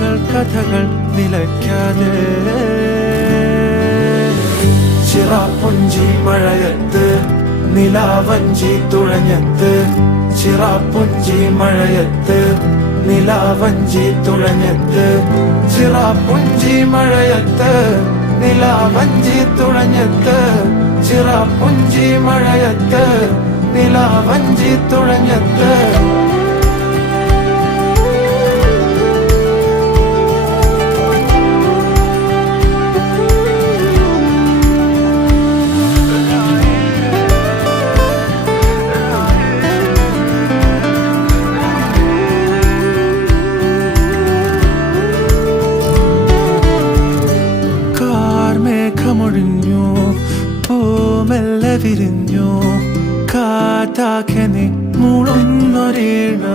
കഥകൾ നിലയ്ക്കാതെ. ചിറാപ്പുഞ്ചി മഴയത്ത് നിലാവഞ്ചി തുഴഞ്ഞത്ത്. ചിറാപ്പുഞ്ചി മഴയത്ത് നിലാവഞ്ചി തുഴഞ്ഞത്ത്. ചിറാപ്പുഞ്ചി മഴയത്ത് നിലാവഞ്ചി തുഴഞ്ഞത്ത്. ചിറാപ്പുഞ്ചി മഴയത്ത് നിലാവഞ്ചി തുഴഞ്ഞത്ത്. മേഘമൊഴിഞ്ഞു, പൂമെല്ലെ വിരിഞ്ഞു, കാറ്റാകെ നീ മൂളുന്നൊരീണം.